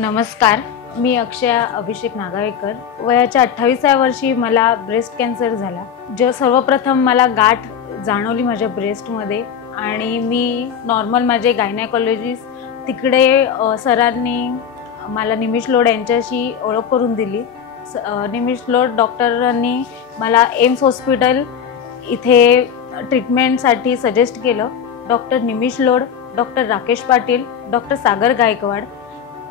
नमस्कार, मी अक्षया अभिषेक नागावेकर। वयाच्या 28व्या वर्षी मला ब्रेस्ट कॅन्सर झाला। सर्वप्रथम मला गाठ जाणवली माझ्या ब्रेस्टमध्ये आणि मी नॉर्मल माझे गायनेकोलॉजिस्ट तिकडे सरांनी मला निमिष लोड यांच्याशी ओळख करून दिली। निमिष लोड डॉक्टरांनी मला एम्स हॉस्पिटल इथे ट्रीटमेंटसाठी सजेस्ट केलं। Doctor Nimish Lode, doctor Rakesh Patil, doctor Sagar Gaikwad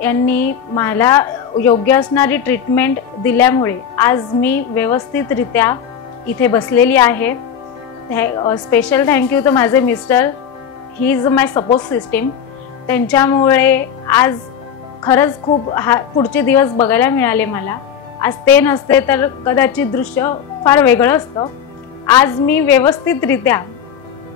यांनी मला योग्य असणारी ट्रीटमेंट दिल्यामुळे आज मी व्यवस्थितरित्या इथे बसलेली आहे। स्पेशल थँक्यू टू माझे mister, he is my support system. त्यांच्यामुळे आज खरंच खूप पुढचे दिवस बघायला मिळाले मला। आज ते नसते तर कदाचित दृश्य फार वेगळं असतं। आज मी व्यवस्थितरित्या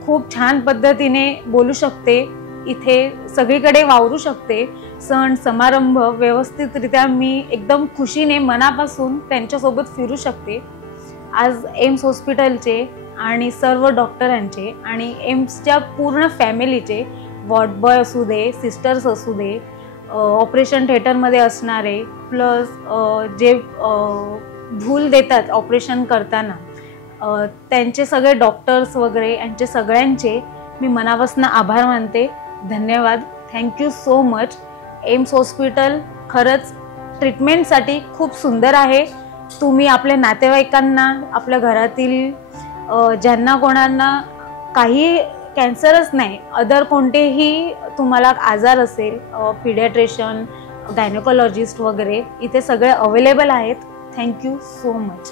खूप छान पद्धतीने बोलू शकते, इथे सगळीकडे वावरू शकते। सण समारंभ व्यवस्थितरित्या मी एकदम खुशीने मनापासून त्यांच्यासोबत फिरू शकते। आज एम्स हॉस्पिटलचे आणि सर्व डॉक्टरांचे आणि एम्सच्या पूर्ण फॅमिलीचे, वॉर्ड बॉय असू दे, सिस्टर्स असू दे, ऑपरेशन थिएटरमध्ये असणारे, प्लस जे भूल देतात ऑपरेशन करताना त्यांचे सगळे डॉक्टर्स वगैरे यांचे सगळ्यांचे मी मनापासून आभार मानते। धन्यवाद, thank you so much. AIIMS hospital खरंच ट्रीटमेंटसाठी खूप सुंदर आहे। तुम्ही आपल्या नातेवाईकांना, आपल्या घरातील ज्यांना कोणांना काही कॅन्सरच नाही, अदर कोणतेही तुम्हाला आजार असेल, पीडियाट्रिशियन, गायनेकोलॉजिस्ट वगैरे इथे सगळे अवेलेबल आहेत। Thank you so much.